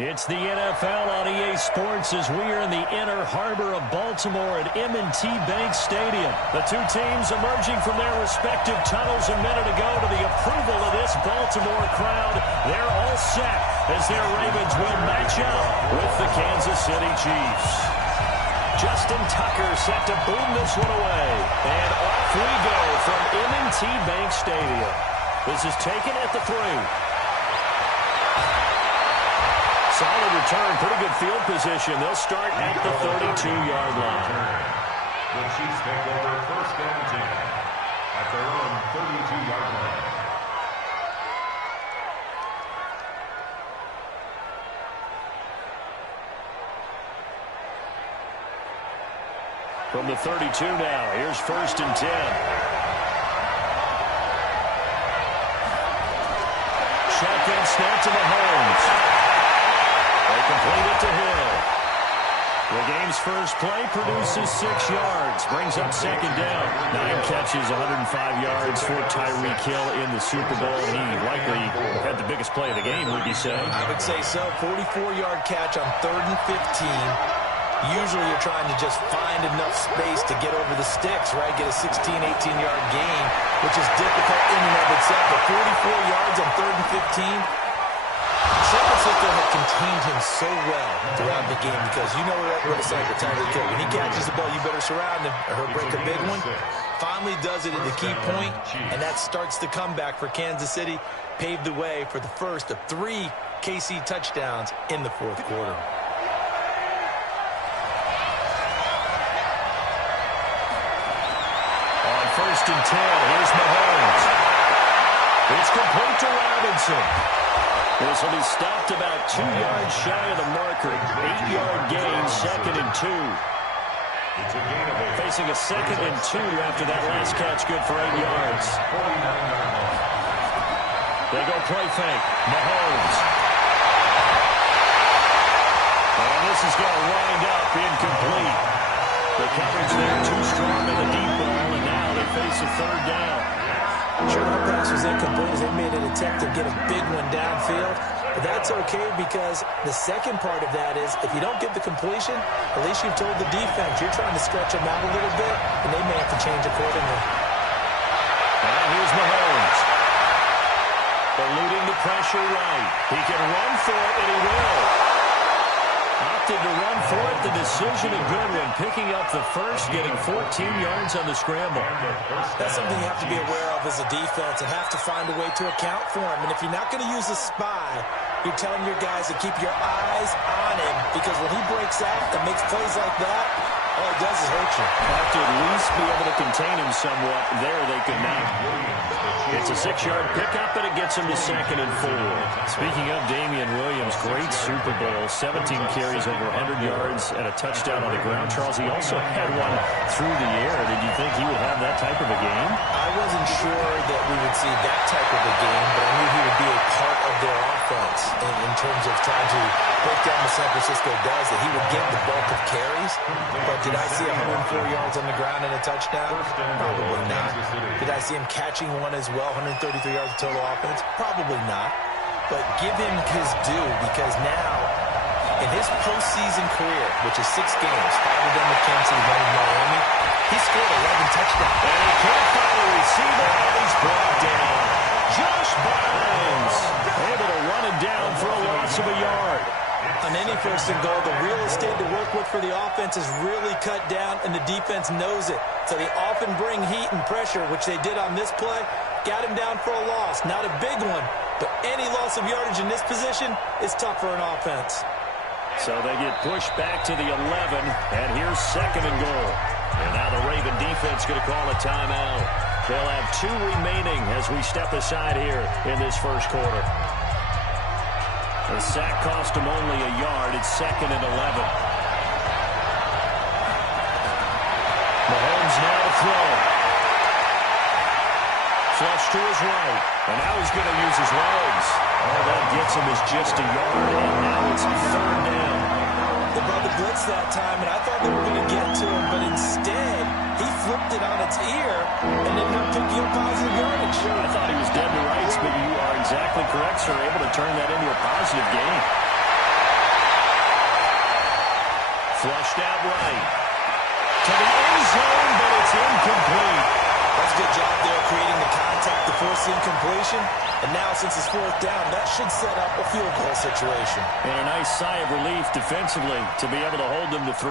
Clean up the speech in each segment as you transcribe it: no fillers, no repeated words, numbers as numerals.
It's the NFL on EA Sports as we are in the inner harbor of Baltimore at M&T Bank Stadium. The two teams emerging from their respective tunnels a minute ago to the approval of this Baltimore crowd. They're all set as their Ravens will match up with the Kansas City Chiefs. Justin Tucker set to boom this one away. And off we go from M&T Bank Stadium. This is taken at the 3. Solid return, pretty good field position. They'll start at the 32-yard line. The Chiefs take over first and 10 at their own 32-yard line. From the 32 now, here's first and 10. Shotgun snap to Mahomes. They complete it to Hill. The game's first play produces 6 yards. Brings up second down. 9 catches, 105 yards for Tyreek Hill in the Super Bowl. And he likely had the biggest play of the game, would you say? I would say so. 44-yard catch on 3rd and 15. Usually you're trying to just find enough space to get over the sticks, right? Get a 16, 18-yard gain, which is difficult in and of itself. But 44 yards on 3rd and 15. San Francisco had contained him so well throughout the game because you know what it's like with Tyreek Hill. When he catches the ball, you better surround him or he'll break a big one. Finally does it at the key point, and that starts the comeback for Kansas City. Paved the way for the first of 3 KC touchdowns in the 4th quarter. On first and 10, here's Mahomes. It's complete to Robinson. This will be stopped about 2 yards shy of the marker. 8-yard gain, 2nd and 2. Facing a 2nd and 2 after that last catch, good for 8 yards. They go play fake. Mahomes. And this is going to wind up incomplete. The coverage there too strong in the deep ball, and now they face a 3rd down. Sure, the pass was incomplete as they made an attempt to get a big one downfield. But that's okay because the second part of that is if you don't get the completion, at least you've told the defense you're trying to stretch them out a little bit, and they may have to change accordingly. And here's Mahomes. Eluding the pressure right. He can run for it, and he will. Opted to run for it. The decision a good one. Picking up the first, getting 14 yards on the scramble. That's something you have to be aware of as a defense and have to find a way to account for him. And if you're not going to use a spy, you're telling your guys to keep your eyes on him because when he breaks out and makes plays like that, all it does is hurt you. Have to at least be able to contain him somewhat. There they could not. It's a 6-yard pickup, and it gets him to 2nd and 4. Speaking of Damian Williams, great Super Bowl. 17 carries over 100 yards and a touchdown on the ground. Charles, he also had one through the air. Did you think he would have that type of a game? I wasn't sure that we would see that type of a game, but I knew he would be a part of their offense in terms of trying to break down what San Francisco does, that he would get the bulk of carries. But did I see 104 yards on the ground and a touchdown? Probably not. Did I see him catching one as well, 133 yards of total offense? Probably not. But give him his due because now, in his postseason career, which is 6 games, 5 of them with Kansas City, 1 with Miami, he scored 11 touchdowns. And he can't find a receiver, and he's brought down. Josh Bynes able to run it down for a loss of a yard. On any 1st and goal, the real estate to work with for the offense is really cut down, and the defense knows it. So they often bring heat and pressure, which they did on this play. Got him down for a loss. Not a big one, but any loss of yardage in this position is tough for an offense. So they get pushed back to the 11, and here's 2nd and goal. And now the Raven defense going to call a timeout. They'll have 2 remaining as we step aside here in this 1st quarter. The sack cost him only a yard. It's 2nd and 11. Mahomes now to throw. Flush to his right. And now he's going to use his legs. All that gets him is just a yard. And now it's 3rd down. They brought the blitz that time, and I thought they were going to get to him, but instead, he flipped it on its ear and ended up picking up positive yardage. I thought he was dead to rights, but you are exactly correct, sir. Able to turn that into a positive gain. Flushed out right. To the end zone, but it's incomplete. That's a good job there creating the contact to force the incompletion. And now, since it's fourth down, that should set up a field goal situation. And a nice sigh of relief defensively to be able to hold them to 3.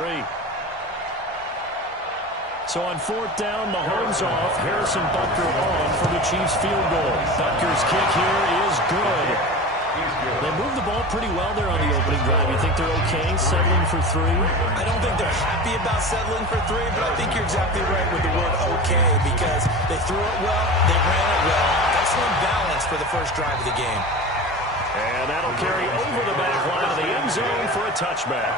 So on fourth down, Mahomes off. Harrison Butker on for the Chiefs field goal. Butker's kick here is good. They moved the ball pretty well there on the opening drive. You think they're okay settling for 3? I don't think they're happy about settling for 3, but I think you're exactly right with the word okay, because they threw it well, they ran it well. Excellent balance for the first drive of the game. And that'll carry over the back line of the end zone for a touchback.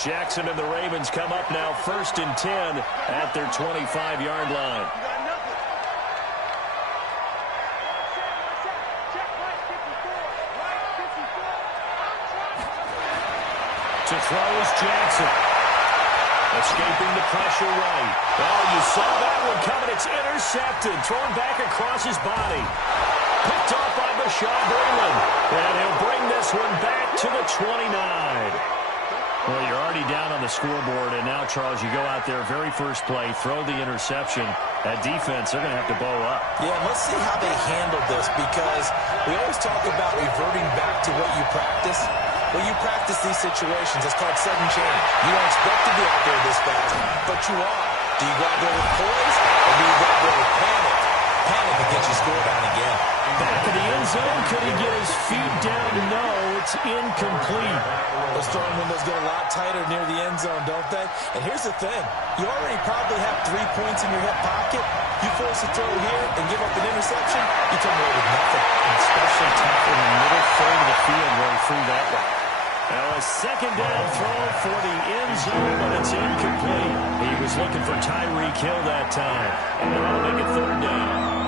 Jackson and the Ravens come up now 1st and 10 at their 25-yard line. To throw is Jackson. Escaping the pressure right. Oh, you saw that one coming. It's intercepted. Thrown back across his body. Picked off by Bashaud Breeland. And he'll bring this one back to the 29. Well, you're already down on the scoreboard, and now, Charles, you go out there, very first play, throw the interception. That defense, they're going to have to bow up. Yeah, let's see how they handle this, because we always talk about reverting back to what you practice. Well, you practice these situations. It's called sudden change. You don't expect to be out there this fast, but you are. Do you go out there with poise, or do you go out there with panic? Panic will get you scored on again. Back of the end zone. Could he get his feet down? No, it's incomplete. Those throwing windows get a lot tighter near the end zone, don't they? And here's the thing. You already probably have 3 points in your hip pocket. You force a throw here and give up an interception, you come away with nothing. Especially tough in the middle third of the field where he threw that one. Now a second down throw for the end zone, but it's incomplete. He was looking for Tyreek Hill that time. And they'll make it 3rd down.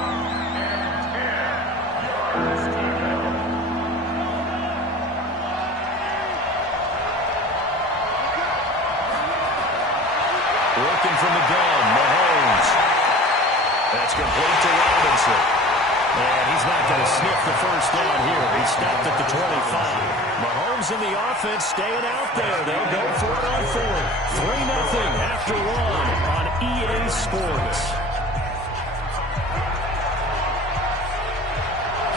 Working from the gun, Mahomes. That's complete to Robinson. And he's not going to sniff the first down here. He stopped at the 25. Mahomes and the offense staying out there. They'll go for it on 4th. 3-0 after 1 on EA Sports.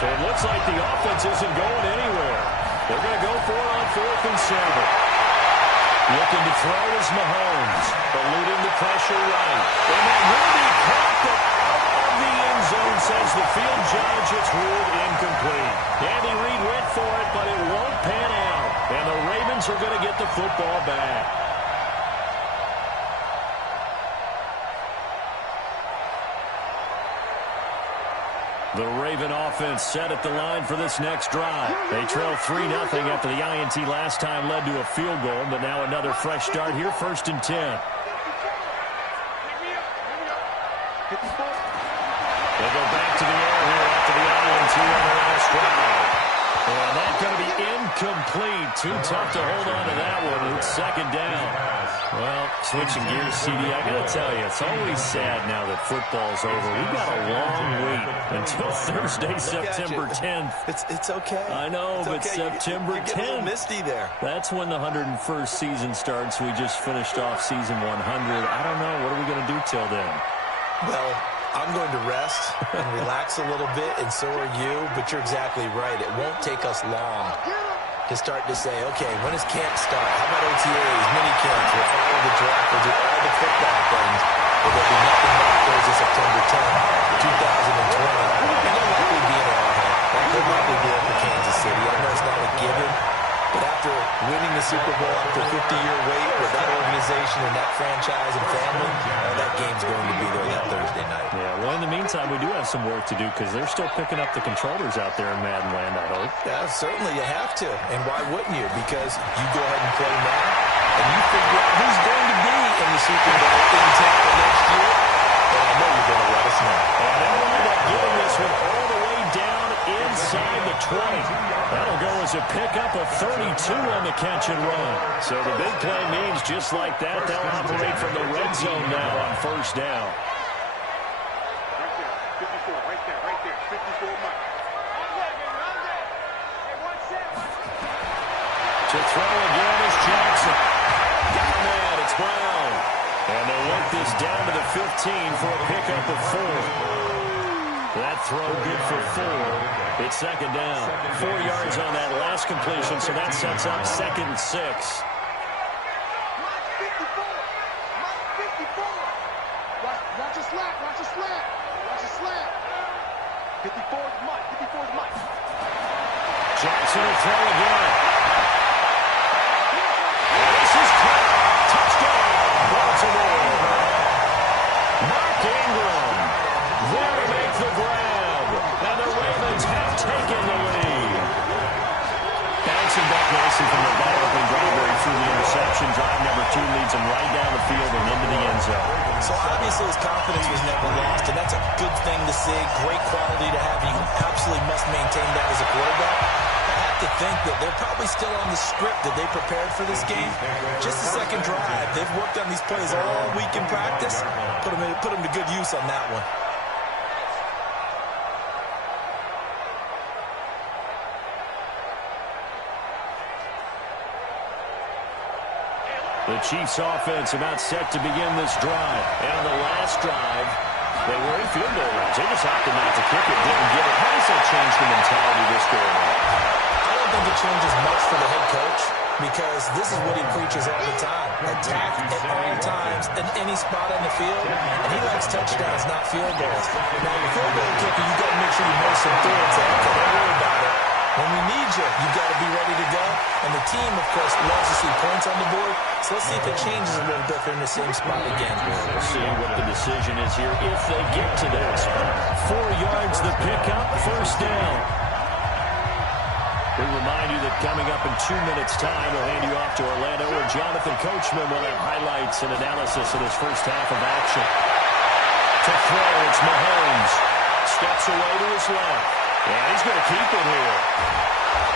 So it looks like the offense isn't going anywhere. They're going to go for it on 4th and 7. Looking to throw is Mahomes. Eluding the pressure right. And that will be caught, but out of the end zone, says the field judge. It's ruled incomplete. Andy Reid went for it, but it won't pan out. And the Ravens are going to get the football back. The Raven offense set at the line for this next drive. They trail 3-0 after the INT last time led to a field goal, but now another fresh start here, 1st and 10. They'll go back to the air here after the INT on the last drive. And that's going to be incomplete. Too tough to hold on to that one. It's 2nd down. Well, switching gears, CD, I got to tell you, it's always sad now that football's over. We've got a long wait until Thursday, September 10th. It's okay. I know, it's but okay. September 10th. You're getting a little misty there. That's when the 101st season starts. We just finished off season 100. I don't know. What are we going to do till then? Well, I'm going to rest and relax a little bit, and so are you, but you're exactly right. It won't take us long to start to say, okay, when does camp start? How about OTAs, mini camps? We'll follow the draft. We'll do all the football things. But there'll be nothing back Thursday, September 10th, 2020. And they'll likely be in Arrowhead. They'll likely be up in Kansas City. I know it's not a given, but after winning the Super Bowl after a 50-year wait with that organization and that franchise and family, that game's going to be there that Thursday night. Yeah, well, in the meantime, we do have some work to do because they're still picking up the controllers out there in Madden Land, I hope. Yeah, certainly you have to. And why wouldn't you? Because you go ahead and play now, and you figure out who's going to be in the Super Bowl in Tampa next year, and I know you're going to let us know. And they'll end up getting this one all the way down inside the 20. That'll go as was a pickup of 32 on the catch and run. So the big play means just like that, they'll operate from the red zone now on first down. Right there. 54 Mike. To throw again is Jackson. Got a man, it's Brown. And they'll work this down to the 15 for a pickup of 4. That throw good for 4. It's second down. 4 yards on that last completion, so that sets up second and 6. Mike 54. Mike 54. Watch a slap. 54 is Mike. Jackson will throw again. This is caught. Touchdown, Baltimore. Mark Ingram there to make the grab. And the Ravens have taken the lead. Bouncing back nicely from the ball-opening drive where he threw the interception. Drive number 2 leads him right down the field and into the end zone. So obviously his confidence was never lost, and that's a good thing to see. Great quality to have. You absolutely must maintain that as a quarterback. I have to think that they're probably still on the script that they prepared for this game. Just the second drive. They've worked on these plays all week in practice. Put them to good use on that one. The Chiefs offense about set to begin this drive. And on the last drive, they were in field goal range. They just opted not to kick it, didn't get it. How does that change the mentality this go around? I don't think it changes much for the head coach because this is what he preaches all the time. Attack at all times in any spot on the field. And he likes touchdowns, not field goals. Now, your field goal kicker, you got to make sure you know some through and say, okay, don't worry about it. When we need you, you got to be ready to go. And the team, of course, loves to see points on the board. So let's see if it changes a little bit. They're in the same spot again. We'll see what the decision is here if they get to that spot. 4 yards the pickup, first down. We remind you that coming up in 2 minutes' time, we'll hand you off to Orlando, where Jonathan Coachman will have highlights and analysis of his first half of action. To throw, it's Mahomes. Steps away to his left. And he's going to keep it here.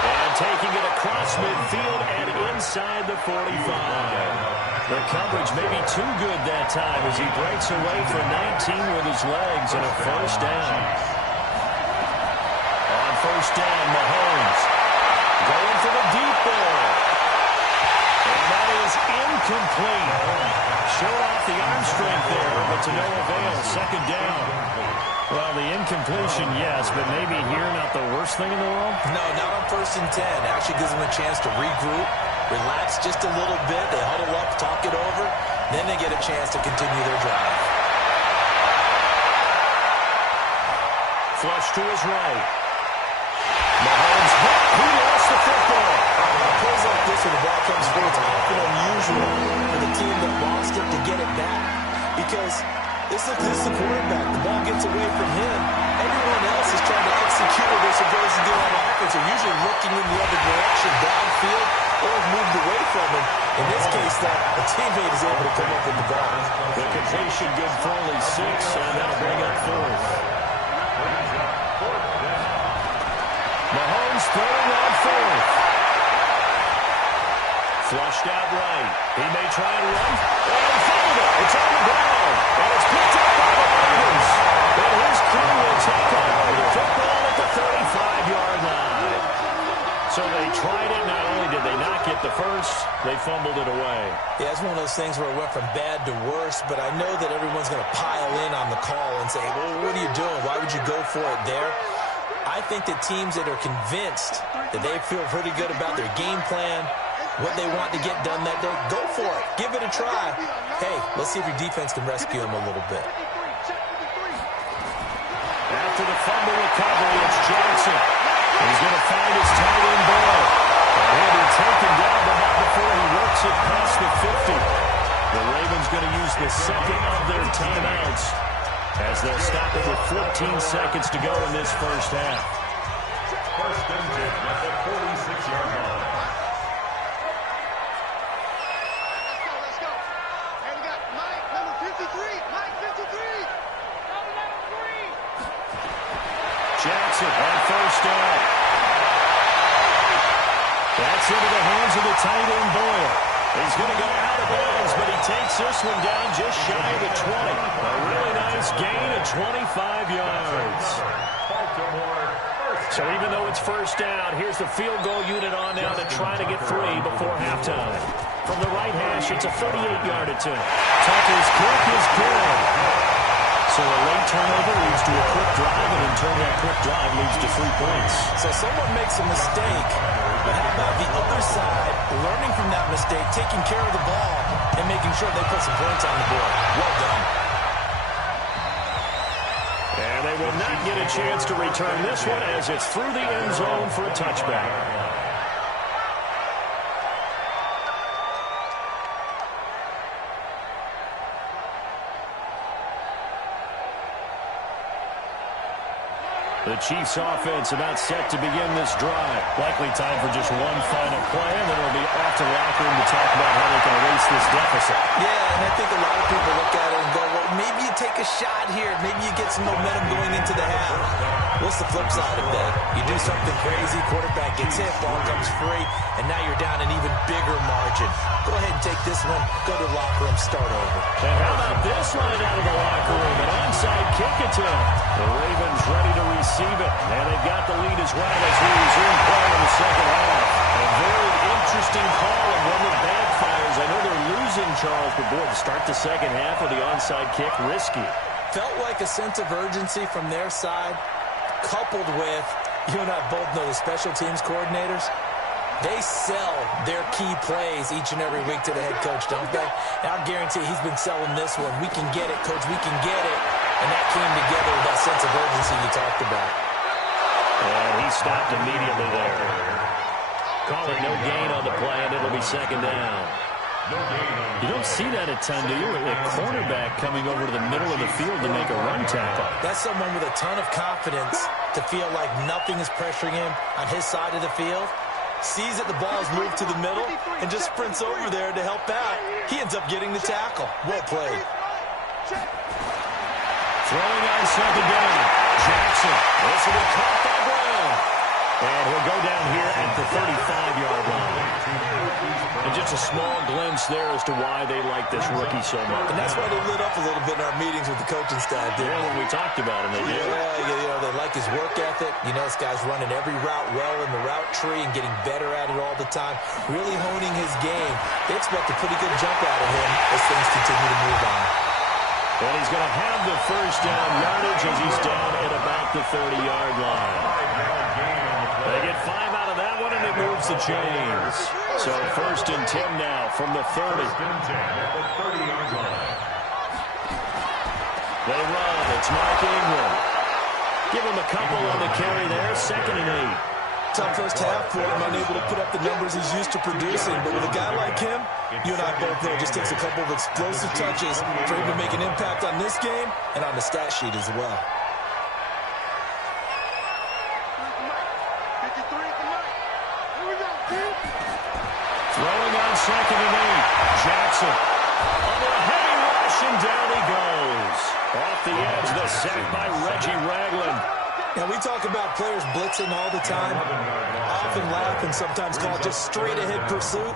And taking it across midfield and inside the 45. The coverage may be too good that time as he breaks away for 19 with his legs and a first down. On first down, Mahomes going for the deep ball. And that is incomplete. Showed off the arm strength there, but to no avail. Second down. Well, the incompletion, yes, but maybe here not the worst thing in the world? No, not on 1st and 10. Actually gives them a chance to regroup, relax just a little bit. They huddle up, talk it over. Then they get a chance to continue their drive. Flush to his right. Mahomes, he lost the football. Plays like this when the ball comes through, it's often unusual for the team that lost it to get it back. Because this is the quarterback. The ball gets away from him. Everyone else is trying to execute what they're supposed to do on offense. They're usually looking in the other direction, downfield, or moved away from him. In this case, a teammate is able to come up with the ball. The completion good for only 6, and that'll bring up 4th. Mahomes throwing on 4th. Flushed out right. He may try and run. And he fouled it. It's on the ground. And it's picked up by the Ravens. And his crew will take over the football at the 35-yard line. So they tried it. Not only did they not get the first, they fumbled it away. Yeah, it's one of those things where it went from bad to worse, but I know that everyone's going to pile in on the call and say, well, what are you doing? Why would you go for it there? I think that teams that are convinced that they feel pretty good about their game plan, what they want to get done that day, go for it. Give it a try. Hey, let's see if your defense can rescue them a little bit. After the fumble recovery, it's Johnson. He's going to find his tight end ball. And he'll be taken down, but not before he works it past the 50. The Ravens going to use the second of their timeouts as they'll stop it with 14 seconds to go in this first half. First and 10 at the 46-yard line. Let's go. And we got Mike, number 53. Mike, 53. Jackson on first down. That's into the hands of the tight end, Boyle. He's going to go out of bounds, but he takes this one down just shy of the 20. A really nice gain of 25 yards. So even though it's first down, here's the field goal unit on now to try to get 3 before halftime. From the right hash, it's a 38-yard attempt. Tucker's kick is good. So a late turnover leads to a quick drive, and in turn that quick drive leads to 3 points. So someone makes a mistake, but how about the other side learning from that mistake, taking care of the ball, and making sure they put some points on the board? Well done. And they will not get a chance to return this one as it's through the end zone for a touchback. The Chiefs offense about set to begin this drive. Likely time for just one final play, and then it'll be off to the locker room to talk about how they can erase this deficit. Yeah, and I think a lot of people look at it and go, well, maybe you take a shot here. Maybe you get some momentum going into the half. What's the flip side of that? You do something crazy, quarterback gets hit, ball comes free, and now you're down an even bigger margin. Go ahead and take this one, go to the locker room, start over. And how about this line out of the locker room? An onside kick attempt. The Ravens ready to receive it, and they've got the lead as well as we resume play in the second half. A very interesting call and one that backfires. I know they're losing, Charles, but boy, to start the second half with the onside kick, risky. Felt like a sense of urgency from their side, coupled with, you and I both know the special teams coordinators, they sell their key plays each and every week to the head coach, don't they? And I guarantee he's been selling this one. We can get it, coach, we can get it. And that came together with that sense of urgency you talked about. And he stopped immediately there. Call it no gain on the play, and it'll be second down. You don't see that a ton, do you? A cornerback coming over to the middle of the field to make a run tackle. That's someone with a ton of confidence to feel like nothing is pressuring him on his side of the field. Sees that the ball is moved to the middle and just sprints over there to help out. He ends up getting the tackle. Well played. Throwing on second down. Jackson. This will be caught by Brown. And he'll go down here at the 35-yard line. And just a small glimpse there as to why they like this rookie so much. And that's why they lit up a little bit in our meetings with the coaching staff. Yeah, when we talked about him, they did. Yeah, they like his work ethic. You know, this guy's running every route well in the route tree and getting better at it all the time. Really honing his game. They expect a pretty good jump out of him as things continue to move on. And he's going to have the first down yardage as he's down at about the 30-yard line. They get 5 out of that one, and it moves the chains. So 1st and 10 now from the 30. They run. It's Mark Ingram. Give him a couple on the carry there. 2nd and 8. Tough first half for him, unable to put up the numbers he's used to producing. But with a guy like him, you and I both know it just takes a couple of explosive touches for him to make an impact on this game and on the stat sheet as well. Throwing on 2nd and 8. Jackson. Under a heavy rush, and down he goes. Off the edge, the sack by Reggie Ragland. Now, we talk about players blitzing all the time. I often laugh and sometimes call it just straight-ahead pursuit.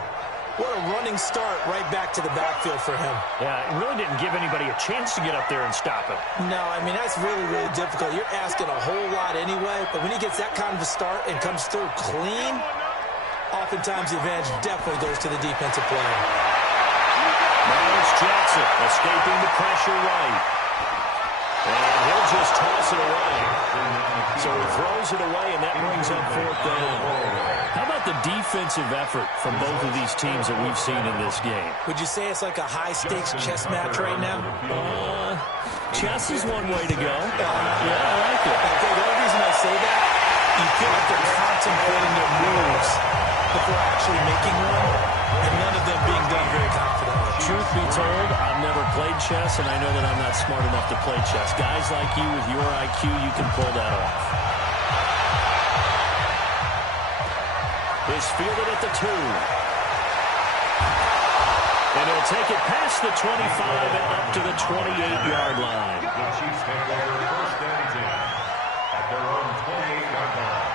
What a running start right back to the backfield for him. Yeah, it really didn't give anybody a chance to get up there and stop him. No, I mean, that's really, really difficult. You're asking a whole lot anyway, but when he gets that kind of a start and comes through clean, oftentimes the advantage definitely goes to the defensive player. Now it's Jackson escaping the pressure right. And he'll just toss it away. So he throws it away, and that brings up 4th down. How about the defensive effort from both of these teams that we've seen in this game? Would you say it's like a high-stakes chess match right now? Chess is one way to go. Yeah, I like it. Okay, the only reason I say that, you feel like they're contemplating their moves before actually making one, and none of them being done very confidently. Truth be told, I've never played chess, and I know that I'm not smart enough to play chess. Guys like you with your IQ, you can pull that off. Is fielded at the 2. And he'll take it past the 25 and up to the 28-yard line. The Chiefs take over 1st and 10 at their own 28-yard line.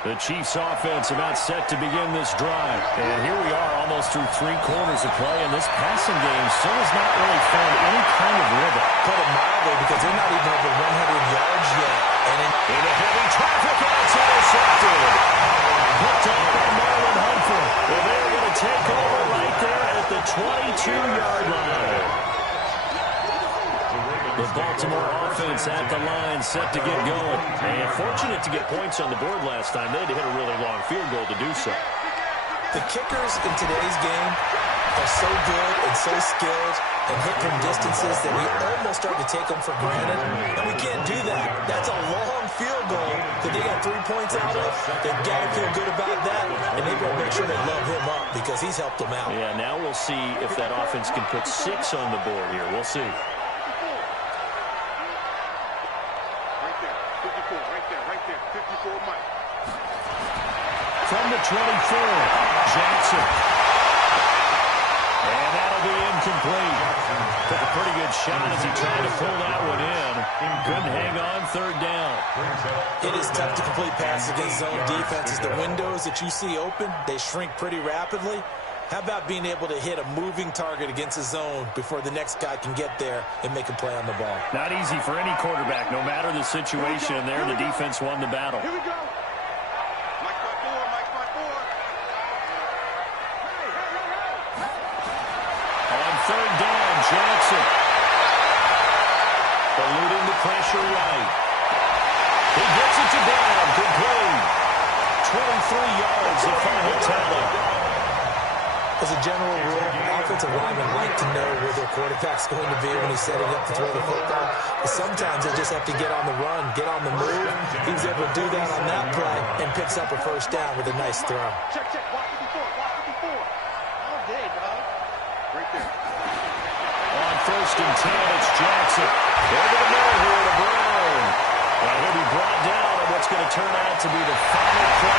The Chiefs offense about set to begin this drive. And here we are almost through 3 quarters of play, and this passing game still has not really found any kind of rhythm. Put it mildly, because they're not even over 100 yards yet. And into heavy traffic, and it's intercepted. Hooked on by Marlon Humphrey. Well, they're going to take over right there at the 22-yard line. The Baltimore offense at the line, set to get going. And fortunate to get points on the board last time. They had to hit a really long field goal to do so. the kickers in today's game are so good and so skilled and hit from distances that we almost start to take them for granted. And we can't do that. That's a long field goal that they got 3 points out of. They've got to feel good about that. And they've got to make sure they love him up because he's helped them out. Yeah, now we'll see if that offense can put 6 on the board here. We'll see. From the 24, Jackson. And that'll be incomplete. Took a pretty good shot as he tried to pull that one in. Couldn't hang on, 3rd down. It is tough to complete passes against zone defenses. The windows that you see open, they shrink pretty rapidly. How about being able to hit a moving target against a zone before the next guy can get there and make a play on the ball? Not easy for any quarterback, no matter the situation. And there, the defense won the battle. Here we go. On 3rd down, Jackson. Eluding the pressure right. He gets it to Brown, complete. 23 yards, the final tally. As a general rule, offensive linemen like to know where their quarterback's going to be when he's setting up to throw the football. But sometimes they just have to get on the run, get on the move. He was able to do that on that play and picks up a 1st down with a nice throw. Check, check. Watch it before. All day, dog. Right there. On 1st and 10, it's Jackson. Over the middle here to Brown. And he'll be brought down on what's going to turn out to be the final play